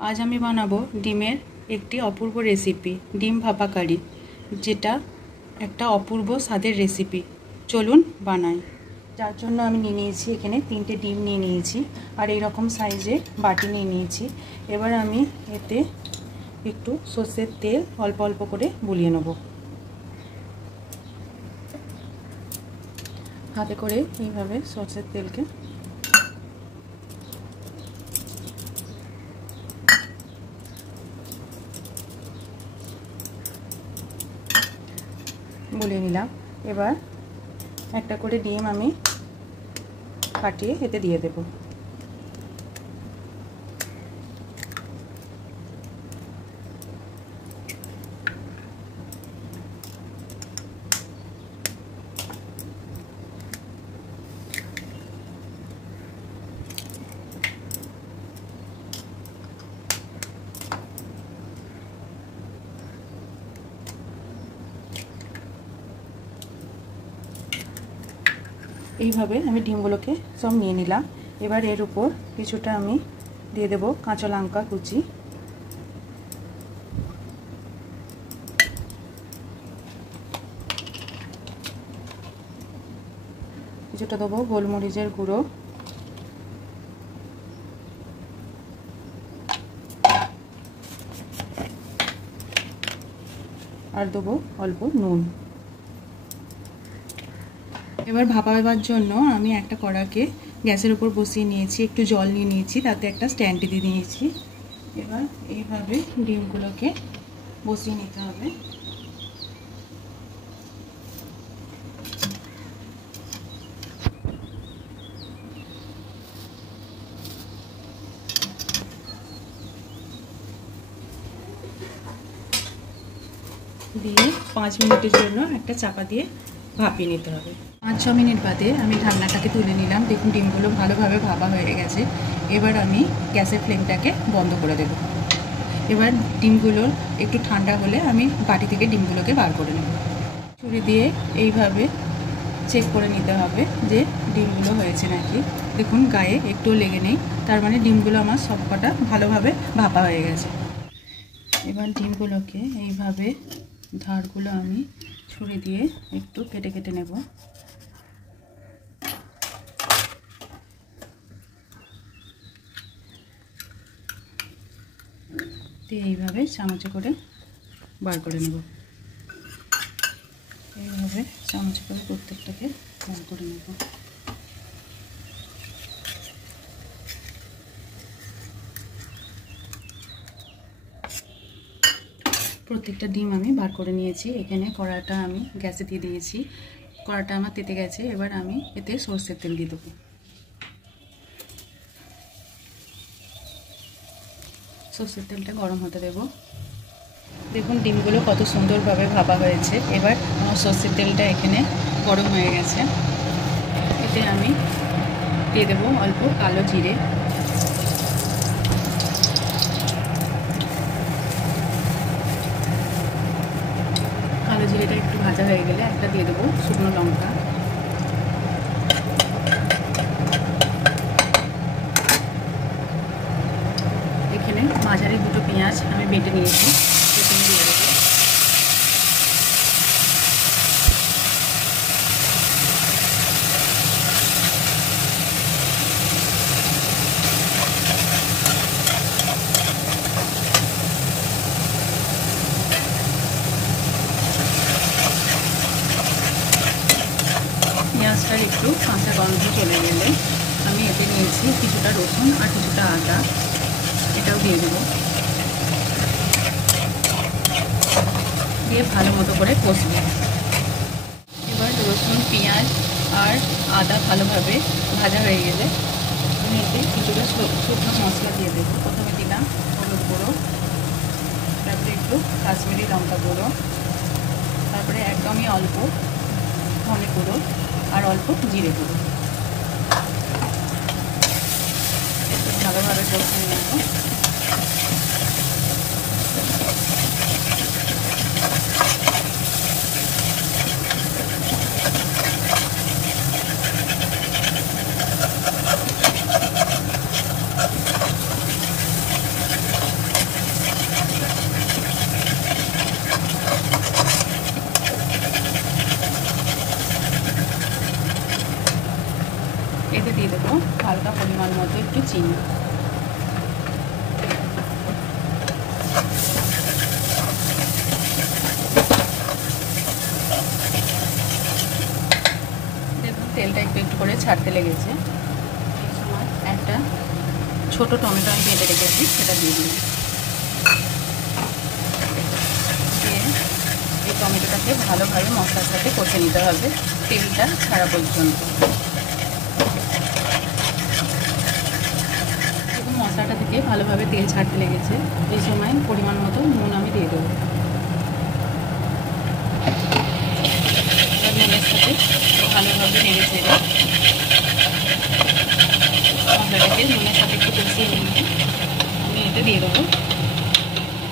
आज আমি বানাবো ডিমের একটি অপূর্ব রেসিপি, ডিম ভাপা কারি, যেটা একটা অপূর্ব স্বাদের রেসিপি। চলুন বানাই। যার জন্য আমি নিয়ে নিয়েছি এখানে 3টে ডিম নিয়ে নিয়েছি আর এই রকম সাইজে বাটি নিয়ে নিয়েছি। এবার আমি এতে একটু সরষের তেল অল্প অল্প করে বুলিয়ে নেব। হাতে করে এইভাবে সরষের তেলকে বুলিয়ে নিলাম। এবার একটা করে ডিম আমি ফাটিয়ে এতে দিয়ে দেব। এইভাবে আমি ডিমগুলোকে সব নিয়ে নিলাম। এবার এর উপর কিছুটা আমি দিয়ে দেব কাঁচা লঙ্কা কুচি, কিছুটা দেবো গোলমরিচের গুঁড়ো, আর দেবো অল্প নুন। এবার ভাপাবার জন্য আমি একটা কড়াকে গ্যাসের উপর বসিয়ে নিয়েছি, একটু জল নিয়ে নিয়েছি, তাতে একটা স্ট্যান্ড দিয়ে নিয়েছি। এবার এইভাবে ডিমগুলোকে বসিয়ে নিতে হবে। দিয়ে 5 মিনিটের জন্য একটা চাপা দিয়ে ভাপিয়ে নিতে হবে। 5-6 মিনিট বাদে আমি ঢাকনাটাকে তুলে নিলাম। দেখুন ডিমগুলো ভালোভাবে ভাপা হয়ে গেছে। এবার আমি গ্যাসের ফ্লেমটাকে বন্ধ করে দেব। এবার ডিমগুলো একটু ঠান্ডা হলে আমি বাটি থেকে ডিমগুলোকে বার করে নেব। ছুরি দিয়ে এইভাবে চেক করে নিতে হবে যে ডিমগুলো হয়েছে নাকি। দেখুন গায়ে একটুও লেগে নেই, তার মানে ডিমগুলো আমার সবকটা ভালোভাবে ভাপা হয়ে গেছে। এবার ডিমগুলোকে এইভাবে ধারগুলো আমি ছুরি দিয়ে একটু কেটে কেটে নেব। দিয়ে এইভাবে চামচে করে বার করে নেব। এইভাবে চামচে করে প্রত্যেকটাকে বার করে নেব। প্রত্যেকটা ডিম আমি বার করে নিয়েছি। এখানে কড়াটা আমি গ্যাসে দিয়ে দিয়েছি। কড়াটা আমার তেতে গেছে। এবার আমি এতে সরষের তেল দিয়ে দেবো। সরষের তেলটা গরম হতে দেব। দেখুন ডিমগুলো কত সুন্দরভাবে ভাপা হয়েছে। এবার আমার সরষের তেলটা এখানে গরম হয়ে গেছে। এতে আমি দিয়ে দেবো অল্প কালো জিরে, কালো জিরেটা একটু ভাজা হয়ে গেলে একটা দিয়ে দেবো শুকনো লঙ্কা, এখানে মাঝারি 2টো পেঁয়াজ আমি বেটে নিয়েছি, এখানে দিয়ে দেবো। পেঁয়াজটার একটু কাঁচা গন্ধ চলে গেলে আমি এতে নিয়েছি কিছুটা রসুন আর কিছুটা আদা, এটাও দিয়ে দেবো। দিয়ে ভালো মতো করে কষবো। এবার রসুন, পেঁয়াজ আর আদা ভালোভাবে ভাজা হয়ে গেলে আমি এতে কিছুটা শুকনো মশলা দিয়ে দেবো। প্রথমে দিলাম হলুদ গুঁড়ো, তারপরে একটু কাশ্মীরি লঙ্কা গুঁড়ো, তারপরে একদমই অল্প ধনে গুঁড়ো আর অল্প জিরে গুঁড়ো। একটু ভালোভাবে কষিয়ে নেব। এতে দিয়ে দেবো হালকা পরিমাণ মতো একটু চিনি। দেখুন তেলটা একটু একটু করে ছাড়তে লেগেছে। এই সময় একটা ছোট টমেটো আমি কেটে রেখেছি, সেটা দিয়ে দিই। দিয়ে এই টমেটোটাকে ভালোভাবে মশলার সাথে কষে নিতে হবে তেলটা ছাড়া পর্যন্ত। দেখুন মশলাটা থেকে ভালোভাবে তেল ছাড়তে লেগেছে। এই সময় পরিমাণ মতো নুন আমি দিয়ে দেবো। নুনের সাথে ভালোভাবে নেড়ে চেড়ে মশলাটাকে নুনের সাথে একটু কষিয়ে নিয়ে আমি এতে দিয়ে দেবো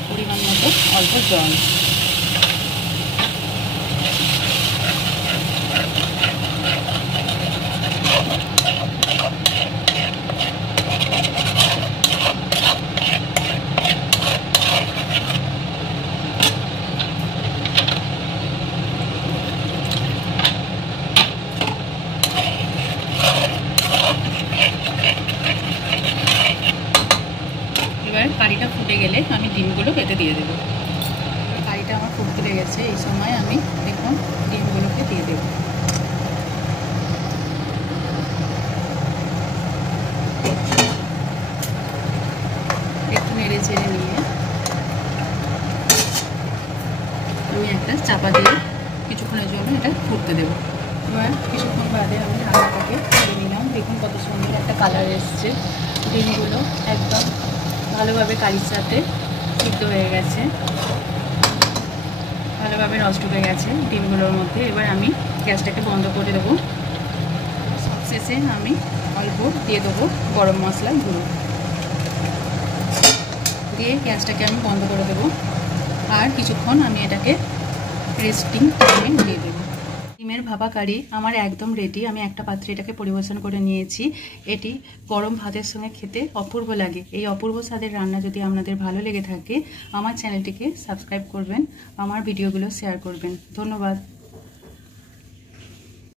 পরিমাণ মতো অল্প জল। এবার কারিটা ফুটে গেলে আমি ডিমগুলো কেটে দিয়ে দেবো। কারিটা আমার ফুটতে লেগেছে। এই সময় আমি দেখুন ডিমগুলোকে দিয়ে দেবো। একটু নেড়ে চেড়ে নিয়ে আমি একটা চাপা দিয়ে কিছুক্ষণের জন্য এটা ফুটতে দেবো। এবার কিছুক্ষণ বাদে আমি ঢাকনাটাকে তুলে নিলাম। দেখুন কত সুন্দর একটা কালার এসছে। ডিমগুলো একদম ভালোভাবে কারির সাথে সিদ্ধ হয়ে গেছে, ভালোভাবে রস ঢুকে গেছে ডিমগুলোর মধ্যে। এবার আমি গ্যাসটাকে বন্ধ করে দেবো। শেষে আমি অল্প দিয়ে দেবো গরম মশলা গুঁড়ো দিয়ে গ্যাসটাকে আমি বন্ধ করে দেবো। আর কিছুক্ষণ আমি এটাকে রেস্টিং টাইমে দিয়ে দেবো। ডিমের ভাপা কারি আমার একদম রেডি। আমি একটা পাত্রে এটাকে পরিবেশন করে নিয়েছি। এটি গরম ভাতের সঙ্গে খেতে অপূর্ব লাগে। এই অপূর্ব স্বাদের রান্না যদি আপনাদের ভালো লেগে থাকে আমার চ্যানেলটিকে সাবস্ক্রাইব করবেন, আমার ভিডিওগুলো শেয়ার করবেন। ধন্যবাদ।